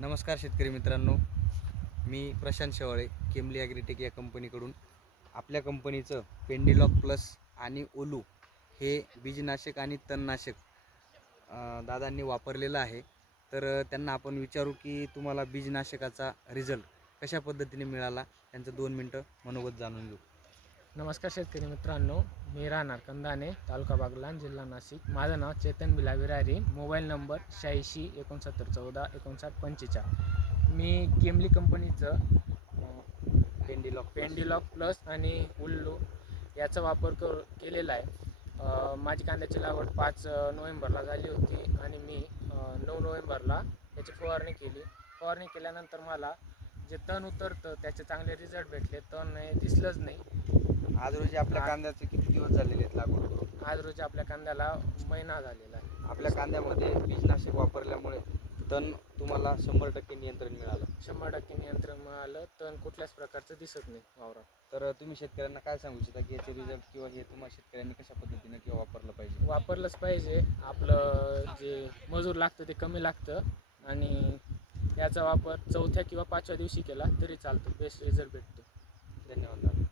नमस्कार शेतकरी मित्रांनो, मी प्रशांत शेवाळे, केमली ॲग्रीटेक या कंपनीकडून आपल्या कंपनीचं पेंडीलॉक प्लस आणि ओलू हे बीजनाशक आणि तणनाशक दादांनी वापरलेलं आहे. तर त्यांना आपण विचारू की तुम्हाला बीजनाशकाचा रिझल्ट कशा पद्धतीने मिळाला, त्यांचं 2 मिनटं मनोगत जाणून घेऊ. नमस्कार शेतकरी मित्रांनो, मी राहणार कंदाने, तालुका बागलाण, जिल्हा नाशिक. माझं नाव चेतन बिला विरारी. Mobile number 86 69 14 59 45. मी केमली कंपनीचं पेंडीलॉक प्लस आणि उल्लू याचा वापर केलेला आहे. माझी कांद्याची लागवड 5 नोव्हेंबरला झाली होती आणि मी 9 नोव्हेंबरला याची फवारणी केली. फवारणी केल्यानंतर मला जे तण उतरतं त्याचे चांगले रिझल्ट भेटले. तण दिसलंच नाही. आज रोजी आपल्या कांद्याचे किती दिवस झालेले आहेत लागवड करून? आज रोजी आपल्या कांद्याला महिना झालेला आहे. आपल्या कांद्यामध्ये बीजनाशक वापरल्यामुळे तण तुम्हाला 100% नियंत्रण मिळालं. 100% नियंत्रण मिळालं. तण कुठल्याच प्रकारचं दिसत नाही वावरात. तर तुम्ही शेतकऱ्यांना काय सांगू इच्छिता की याचे रिझल्ट किंवा हे तुम्हाला शेतकऱ्यांनी कशा पद्धतीने किंवा वापरलं पाहिजे? वापरलंच पाहिजे. आपलं जे मजूर लागतं ते कमी लागतं आणि याचा वापर 4थ्या किंवा 5व्या दिवशी केला तरी चालतं. बेस्ट रिझल्ट भेटतो. धन्यवाद.